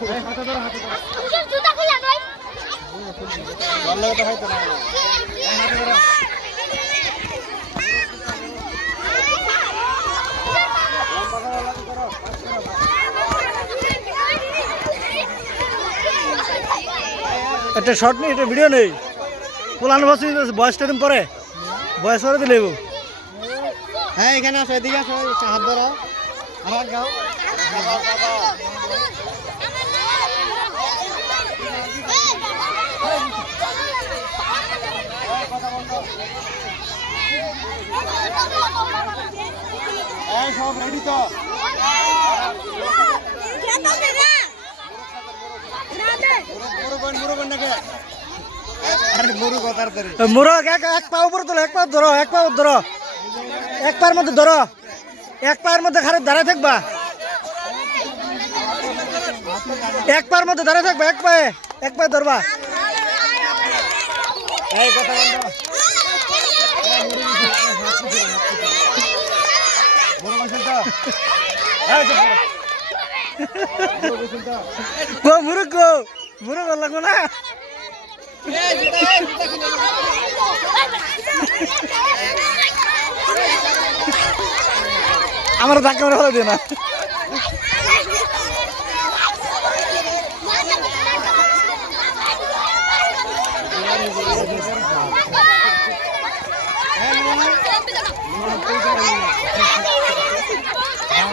একটা শর্ট নেই, একটা ভিডিও নেই। পুলানো বয়সটা দিন পরে বয়স পরে দিলে হ্যাঁ এখানে আসো, এদিকে আসো, হাত ধরো, আমার গাও। সব রেডি তো? মুরগ এক পা উপরে তোলো, এক পা ধরো, এক পা ধরো, এক পায়ের মধ্যে ধরো, এক পায়ের মধ্যে খালি দাঁড়ায় থাকবা, এক পায়ের মধ্যে দাঁড়ায় থাকবা, এক পায়ে ধরবা। মুরগ মুরগ লাগবো না। আমার ধাক্কা মেরে ফেলে দিয়ে না।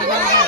হ্যাঁ